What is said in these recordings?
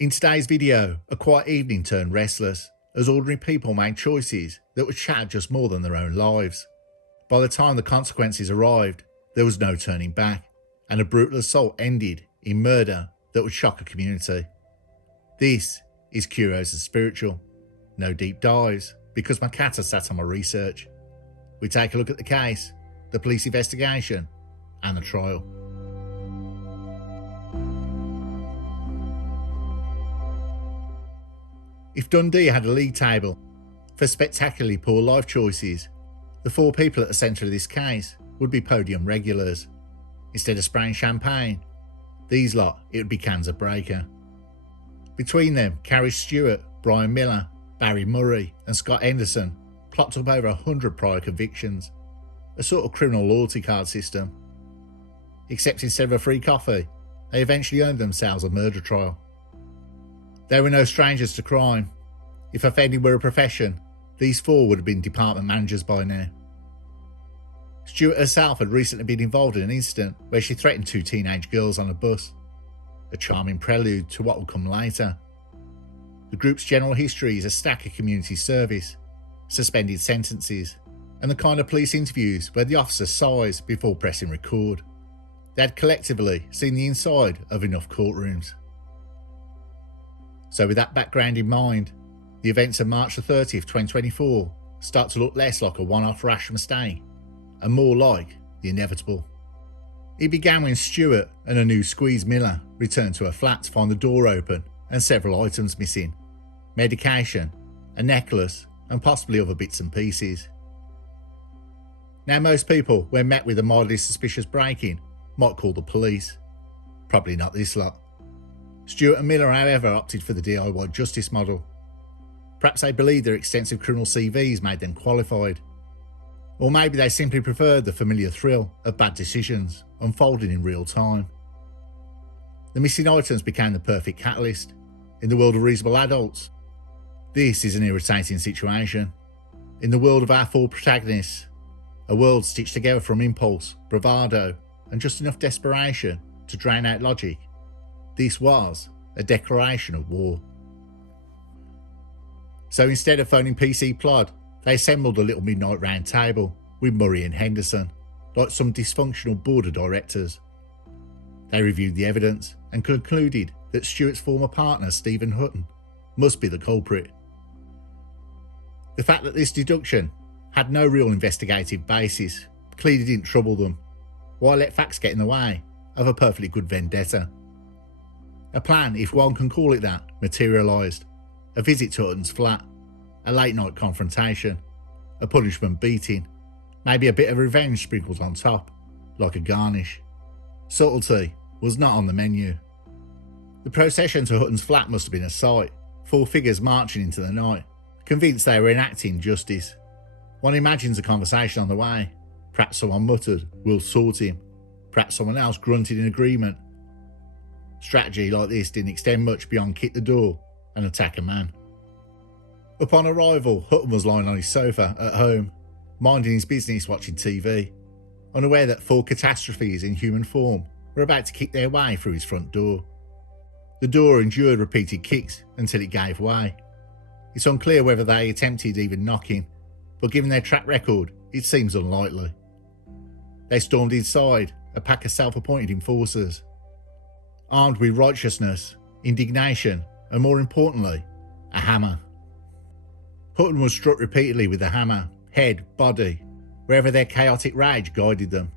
In today's video, a quiet evening turned restless as ordinary people made choices that would shatter just more than their own lives. By the time the consequences arrived, there was no turning back, and a brutal assault ended in murder that would shock a community. This is Curios&Spiritual. No deep dives, because my cat has sat on my research. We take a look at the case, the police investigation, and the trial. If Dundee had a league table for spectacularly poor life choices, the four people at the centre of this case would be podium regulars. Instead of spraying champagne, these lot, it would be cans of Breaker. Between them, Carri Stewart, Brian Miller, Barry Murray and Scott Henderson clocked up over 100 prior convictions, a sort of criminal loyalty card system. Except instead of a free coffee, they eventually earned themselves a murder trial. They were no strangers to crime. If offending were a profession, these four would have been department managers by now. Stewart herself had recently been involved in an incident where she threatened two teenage girls on a bus, a charming prelude to what would come later. The group's general history is a stack of community service, suspended sentences, and the kind of police interviews where the officer sighs before pressing record. They had collectively seen the inside of enough courtrooms. So with that background in mind, the events of March the 30th, 2024 start to look less like a one-off rash mistake and more like the inevitable. It began when Stewart and her new squeeze Miller returned to her flat to find the door open and several items missing: medication, a necklace and possibly other bits and pieces. Now most people, when met with a mildly suspicious break-in, might call the police. Probably not this lot. Stewart and Miller, however, opted for the DIY justice model. Perhaps they believed their extensive criminal CVs made them qualified. Or maybe they simply preferred the familiar thrill of bad decisions unfolding in real time. The missing items became the perfect catalyst. In the world of reasonable adults, this is an irritating situation. In the world of our four protagonists, a world stitched together from impulse, bravado, and just enough desperation to drain out logic, this was a declaration of war. So instead of phoning PC Plod, they assembled a little midnight round table with Murray and Henderson, like some dysfunctional board of directors. They reviewed the evidence and concluded that Stewart's former partner, Stephen Hutton, must be the culprit. The fact that this deduction had no real investigative basis clearly didn't trouble them. Why let facts get in the way of a perfectly good vendetta? A plan, if one can call it that, materialised. A visit to Hutton's flat, a late night confrontation, a punishment beating, maybe a bit of revenge sprinkled on top, like a garnish. Subtlety was not on the menu. The procession to Hutton's flat must have been a sight, four figures marching into the night, convinced they were enacting justice. One imagines a conversation on the way. Perhaps someone muttered, "We'll sort him." Perhaps someone else grunted in agreement. Strategy like this didn't extend much beyond kick the door and attack a man. Upon arrival, Hutton was lying on his sofa at home, minding his business watching TV, unaware that four catastrophes in human form were about to kick their way through his front door. The door endured repeated kicks until it gave way. It's unclear whether they attempted even knocking, but given their track record, it seems unlikely. They stormed inside, a pack of self-appointed enforcers, armed with righteousness, indignation, and more importantly, a hammer. Hutton was struck repeatedly with the hammer, head, body, wherever their chaotic rage guided them.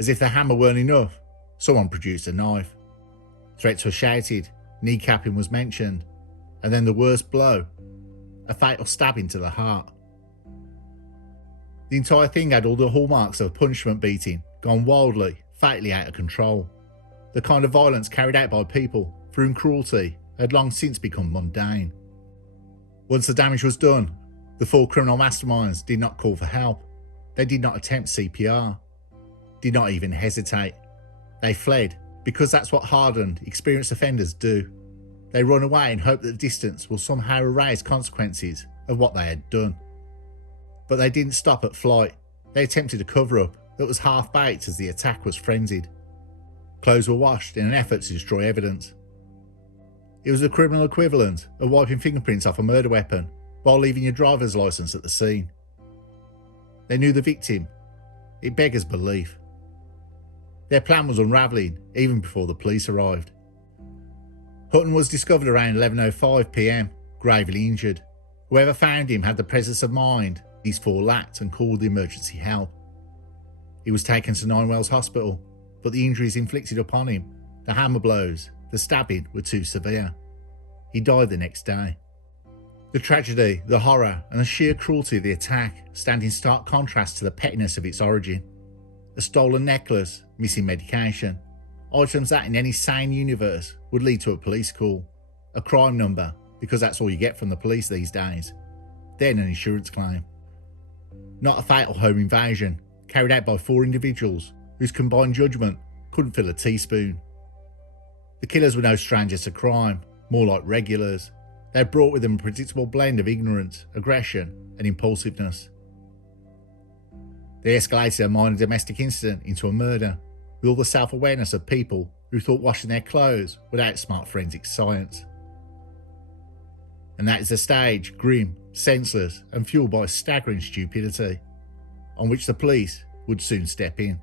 As if the hammer weren't enough, someone produced a knife. Threats were shouted, kneecapping was mentioned, and then the worst blow, a fatal stabbing to the heart. The entire thing had all the hallmarks of punishment beating, gone wildly, fatally out of control. The kind of violence carried out by people for whom cruelty had long since become mundane. Once the damage was done, the four criminal masterminds did not call for help. They did not attempt CPR, did not even hesitate. They fled because that's what hardened, experienced offenders do. They run away and hope that the distance will somehow erase consequences of what they had done. But they didn't stop at flight. They attempted a cover-up that was half-baked as the attack was frenzied. Clothes were washed in an effort to destroy evidence. It was the criminal equivalent of wiping fingerprints off a murder weapon while leaving your driver's license at the scene. They knew the victim. It beggars belief. Their plan was unravelling even before the police arrived. Hutton was discovered around 11:05 p.m, gravely injured. Whoever found him had the presence of mind these four lacked and called emergency help. He was taken to Nine Wells Hospital, but the injuries inflicted upon him, the hammer blows, the stabbing, were too severe. He died the next day. The tragedy, the horror, and the sheer cruelty of the attack stand in stark contrast to the pettiness of its origin. A stolen necklace, missing medication, items that in any sane universe would lead to a police call, a crime number, because that's all you get from the police these days, then an insurance claim. Not a fatal home invasion carried out by four individuals whose combined judgment couldn't fill a teaspoon. The killers were no strangers to crime, more like regulars. They had brought with them a predictable blend of ignorance, aggression, and impulsiveness. They escalated a minor domestic incident into a murder, with all the self-awareness of people who thought washing their clothes would outsmart forensic science. And that is a stage grim, senseless, and fueled by staggering stupidity, on which the police would soon step in.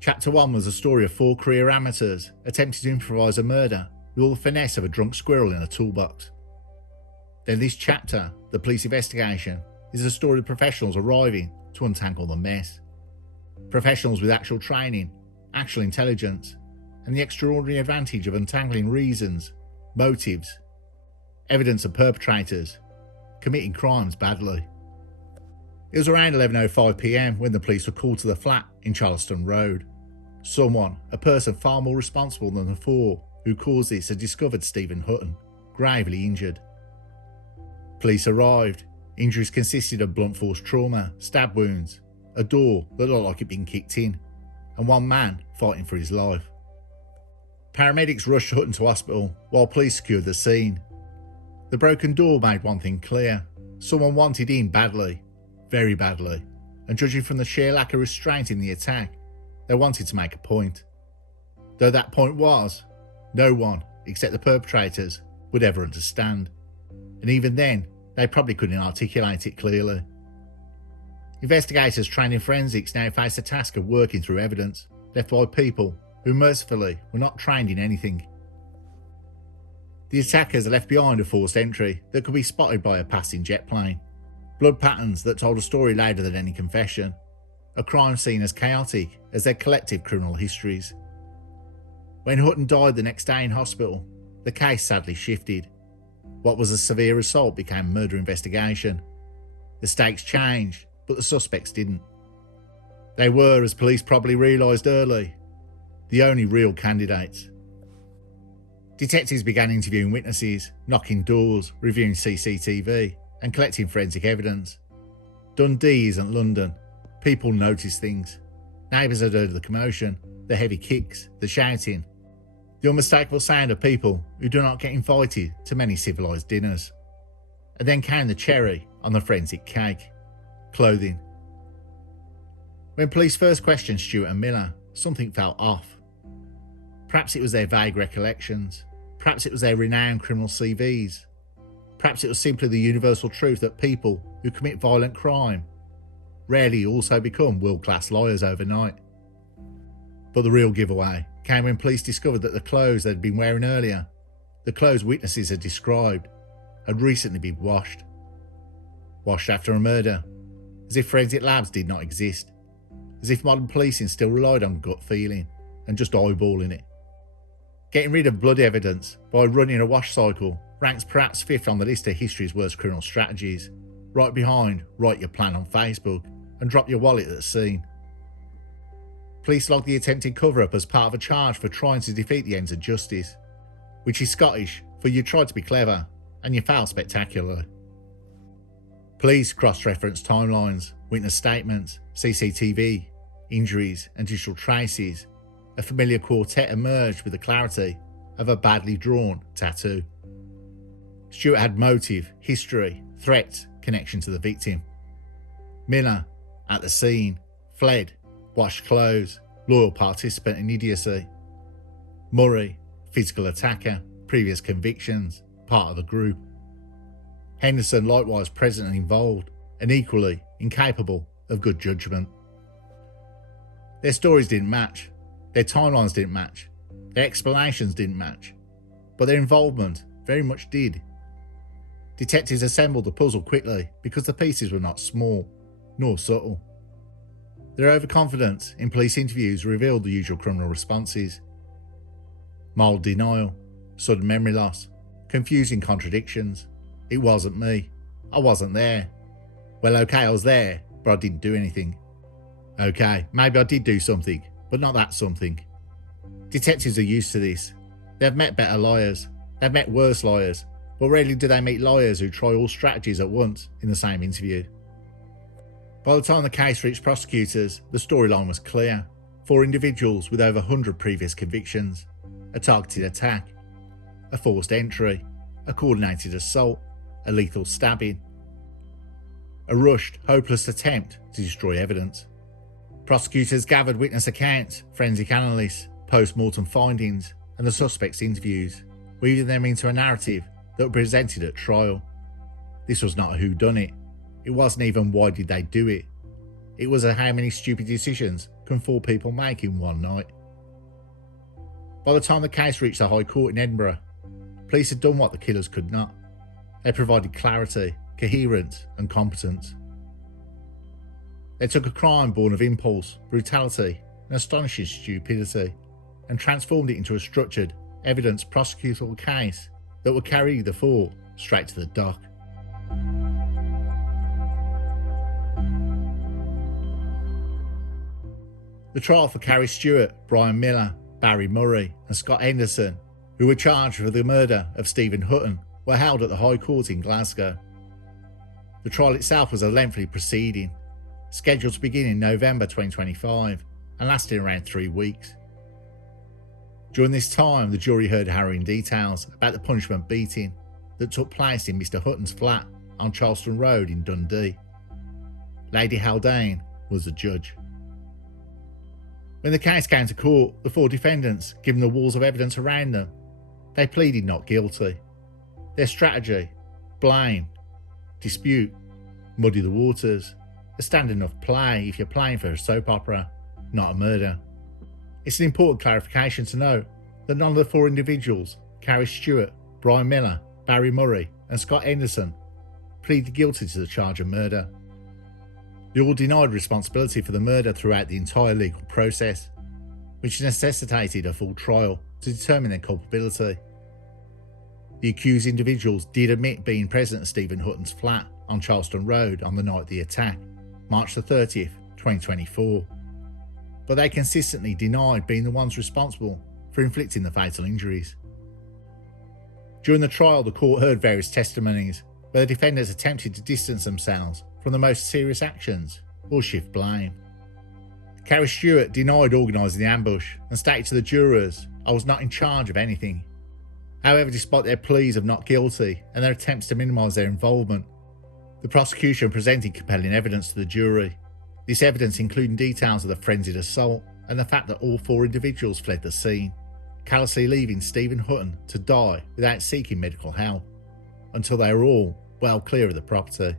Chapter 1 was a story of four career amateurs attempting to improvise a murder with all the finesse of a drunk squirrel in a toolbox. Then this chapter, the police investigation, is a story of professionals arriving to untangle the mess. Professionals with actual training, actual intelligence, and the extraordinary advantage of untangling reasons, motives, evidence of perpetrators committing crimes badly. It was around 11:05 p.m. when the police were called to the flat in Charleston Road. Someone, a person far more responsible than the four who caused this, had discovered Stephen Hutton, gravely injured. Police arrived. Injuries consisted of blunt force trauma, stab wounds, a door that looked like it had been kicked in, and one man fighting for his life. Paramedics rushed Hutton to hospital while police secured the scene. The broken door made one thing clear. Someone wanted in badly, very badly, and judging from the sheer lack of restraint in the attack, they wanted to make a point. Though that point was, no one, except the perpetrators, would ever understand. And even then, they probably couldn't articulate it clearly. Investigators trained in forensics now face the task of working through evidence left by people who mercifully were not trained in anything. The attackers left behind a forced entry that could be spotted by a passing jet plane, blood patterns that told a story louder than any confession, a crime scene as chaotic as their collective criminal histories. When Hutton died the next day in hospital, the case sadly shifted. What was a severe assault became a murder investigation. The stakes changed, but the suspects didn't. They were, as police probably realised early, the only real candidates. Detectives began interviewing witnesses, knocking doors, reviewing CCTV, and collecting forensic evidence. Dundee isn't London. People noticed things. Neighbours had heard the commotion, the heavy kicks, the shouting, the unmistakable sound of people who do not get invited to many civilised dinners. And then came the cherry on the forensic cake: clothing. When police first questioned Stewart and Miller, something felt off. Perhaps it was their vague recollections. Perhaps it was their renowned criminal CVs. Perhaps it was simply the universal truth that people who commit violent crime rarely also become world-class lawyers overnight. But the real giveaway came when police discovered that the clothes they'd been wearing earlier, the clothes witnesses had described, had recently been washed. Washed after a murder, as if forensic labs did not exist, as if modern policing still relied on gut feeling and just eyeballing it. Getting rid of blood evidence by running a wash cycle ranks perhaps fifth on the list of history's worst criminal strategies, right behind write your plan on Facebook and drop your wallet at the scene. Police logged the attempted cover-up as part of a charge for trying to defeat the ends of justice, which is Scottish for you tried to be clever and you failed spectacularly. Police cross-referenced timelines, witness statements, CCTV, injuries and digital traces. A familiar quartet emerged with the clarity of a badly drawn tattoo. Stewart had motive, history, threat, connection to the victim. Miller, at the scene, fled, washed clothes, loyal participant in idiocy. Murray, physical attacker, previous convictions, part of the group. Henderson likewise present and involved, and equally incapable of good judgment. Their stories didn't match, their timelines didn't match, their explanations didn't match, but their involvement very much did. Detectives assembled the puzzle quickly because the pieces were not small, nor subtle. Their overconfidence in police interviews revealed the usual criminal responses. Mild denial, sudden memory loss, confusing contradictions. It wasn't me. I wasn't there. Well, okay, I was there, but I didn't do anything. Okay, maybe I did do something, but not that something. Detectives are used to this. They've met better liars. They've met worse liars, but rarely do they meet liars who try all strategies at once in the same interview. By the time the case reached prosecutors, the storyline was clear. 4 individuals with over 100 previous convictions, a targeted attack, a forced entry, a coordinated assault, a lethal stabbing, a rushed, hopeless attempt to destroy evidence. Prosecutors gathered witness accounts, forensic analysts, post-mortem findings, and the suspects' interviews, weaving them into a narrative that was presented at trial. This was not a whodunit. It wasn't even why did they do it. It was a how many stupid decisions can 4 people make in one night. By the time the case reached the High Court in Edinburgh, police had done what the killers could not. They provided clarity, coherence, and competence. They took a crime born of impulse, brutality, and astonishing stupidity, and transformed it into a structured, evidence prosecutable case that would carry the 4 straight to the dock. The trial for Carri Stewart, Brian Miller, Barry Murray, and Scott Henderson, who were charged with the murder of Stephen Hutton, were held at the High Court in Glasgow. The trial itself was a lengthy proceeding, scheduled to begin in November 2025 and lasting around 3 weeks. During this time, the jury heard harrowing details about the punishment beating that took place in Mr Hutton's flat on Charleston Road in Dundee. Lady Haldane was the judge. When the case came to court, the 4 defendants, given the walls of evidence around them, they pleaded not guilty. Their strategy, blame, dispute, muddy the waters, a standard enough play if you're playing for a soap opera, not a murder. It's an important clarification to note that none of the 4 individuals, Carri Stewart, Brian Miller, Barry Murray, and Scott Henderson, pleaded guilty to the charge of murder. They all denied responsibility for the murder throughout the entire legal process, which necessitated a full trial to determine their culpability. The accused individuals did admit being present at Stephen Hutton's flat on Charleston Road on the night of the attack, March the 30th, 2024, but they consistently denied being the ones responsible for inflicting the fatal injuries. During the trial, the court heard various testimonies where the defendants attempted to distance themselves from the most serious actions or shift blame. Carri Stewart denied organising the ambush and stated to the jurors, "I was not in charge of anything." However, despite their pleas of not guilty and their attempts to minimise their involvement, the prosecution presented compelling evidence to the jury. This evidence including details of the frenzied assault and the fact that all 4 individuals fled the scene, callously leaving Stephen Hutton to die without seeking medical help, until they were all well clear of the property.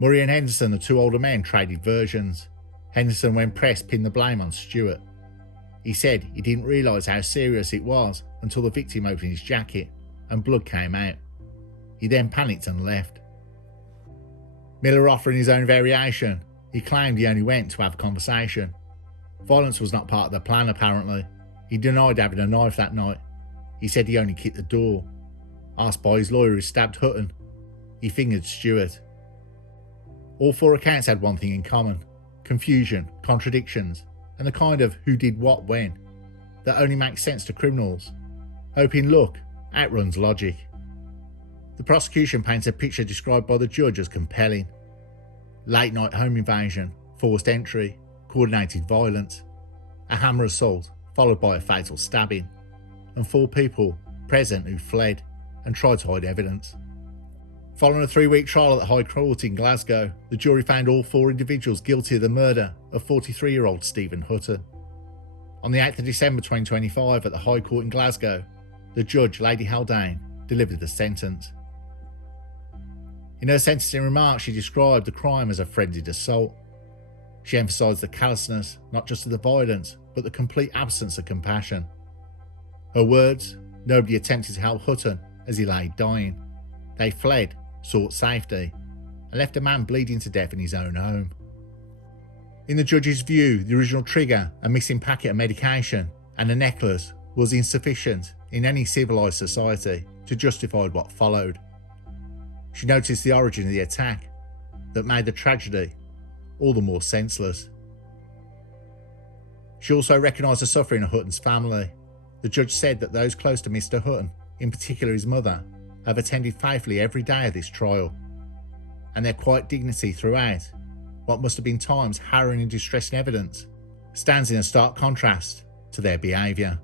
Murray and Henderson, the 2 older men, traded versions. Henderson, when pressed, pinned the blame on Stewart. He said he didn't realise how serious it was until the victim opened his jacket and blood came out. He then panicked and left. Miller offering his own variation, he claimed he only went to have a conversation. Violence was not part of the plan apparently. He denied having a knife that night. He said he only kicked the door. Asked by his lawyer who stabbed Hutton, he fingered Stewart. All 4 accounts had one thing in common: confusion, contradictions, and the kind of who did what when that only makes sense to criminals. Hoping luck outruns logic. The prosecution paints a picture described by the judge as compelling. Late night home invasion, forced entry, coordinated violence, a hammer assault followed by a fatal stabbing, and 4 people present who fled and tried to hide evidence. Following a 3-week trial at the High Court in Glasgow, the jury found all 4 individuals guilty of the murder of 43-year-old Stephen Hutton. On the 8th of December 2025 at the High Court in Glasgow, the judge, Lady Haldane, delivered the sentence. In her sentencing remarks, she described the crime as a frenzied assault. She emphasised the callousness, not just of the violence, but the complete absence of compassion. Her words: nobody attempted to help Hutton as he lay dying. They fled, sought safety, and left a man bleeding to death in his own home. In the judge's view, the original trigger, a missing packet of medication and a necklace, was insufficient in any civilised society to justify what followed. She noticed the origin of the attack that made the tragedy all the more senseless. She also recognised the suffering of Hutton's family. The judge said that those close to Mr. Hutton, in particular his mother, have attended faithfully every day of this trial, and their quiet dignity throughout what must have been times harrowing and distressing evidence stands in a stark contrast to their behaviour.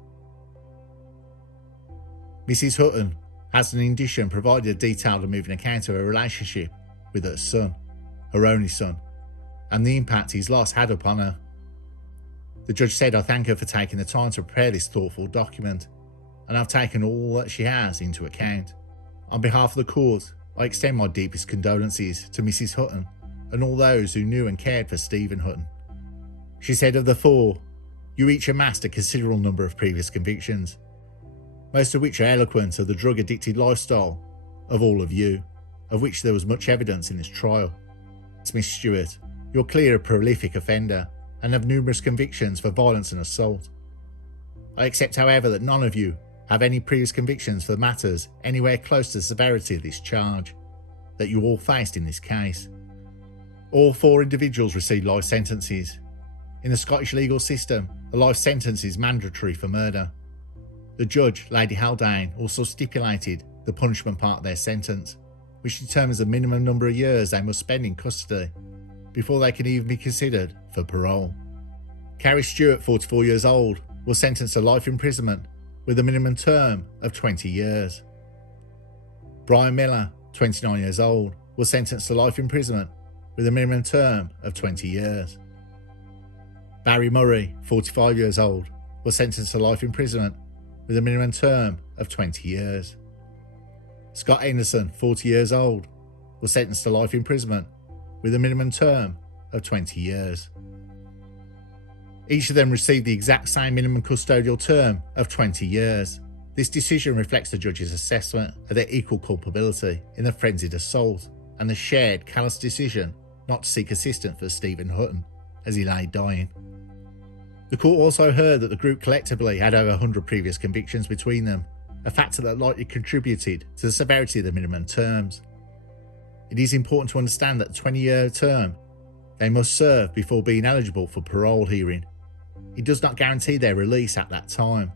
Mrs. Hutton has in addition provided a detailed and moving account of her relationship with her son, her only son, and the impact his loss had upon her. The judge said, "I thank her for taking the time to prepare this thoughtful document, and I've taken all that she has into account. On behalf of the court, I extend my deepest condolences to Mrs. Hutton and all those who knew and cared for Stephen Hutton." She said, "Of the 4, you each amassed a considerable number of previous convictions, most of which are eloquent of the drug-addicted lifestyle of all of you, of which there was much evidence in this trial. Miss Stewart, you're clearly a prolific offender and have numerous convictions for violence and assault. I accept, however, that none of you have any previous convictions for matters anywhere close to the severity of this charge that you all faced in this case. All 4 individuals received life sentences. In the Scottish legal system, a life sentence is mandatory for murder. The judge, Lady Haldane, also stipulated the punishment part of their sentence, which determines the minimum number of years they must spend in custody before they can even be considered for parole. Carri Stewart, 44 years old, was sentenced to life imprisonment with a minimum term of 20 years. Brian Miller, 29 years old, was sentenced to life imprisonment with a minimum term of 20 years. Barry Murray, 45 years old, was sentenced to life imprisonment with a minimum term of 20 years. Scott Anderson, 40 years old, was sentenced to life imprisonment with a minimum term of 20 years. Each of them received the exact same minimum custodial term of 20 years. This decision reflects the judge's assessment of their equal culpability in the frenzied assault and the shared callous decision not to seek assistance for Stephen Hutton as he lay dying. The court also heard that the group collectively had over 100 previous convictions between them, a factor that likely contributed to the severity of the minimum terms. It is important to understand that the 20-year term they must serve before being eligible for parole hearing. It does not guarantee their release at that time.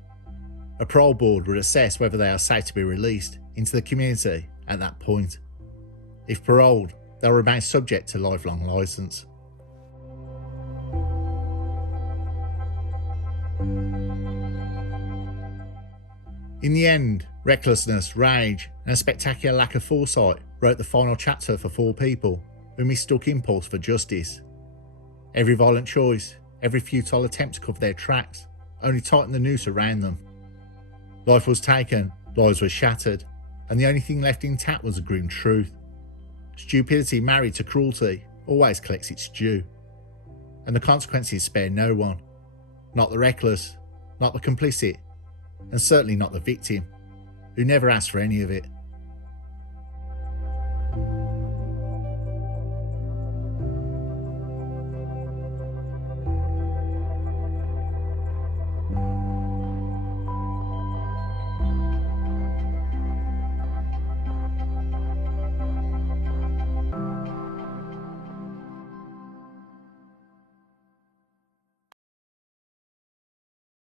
A parole board would assess whether they are safe to be released into the community at that point. If paroled, they'll remain subject to lifelong licence. In the end, recklessness, rage, and a spectacular lack of foresight wrote the final chapter for 4 people who mistook impulse for justice. Every violent choice, every futile attempt to cover their tracks, only tightened the noose around them. Life was taken, lives were shattered, and the only thing left intact was the grim truth. Stupidity married to cruelty always collects its due, and the consequences spare no one. Not the reckless, not the complicit, and certainly not the victim, who never asked for any of it.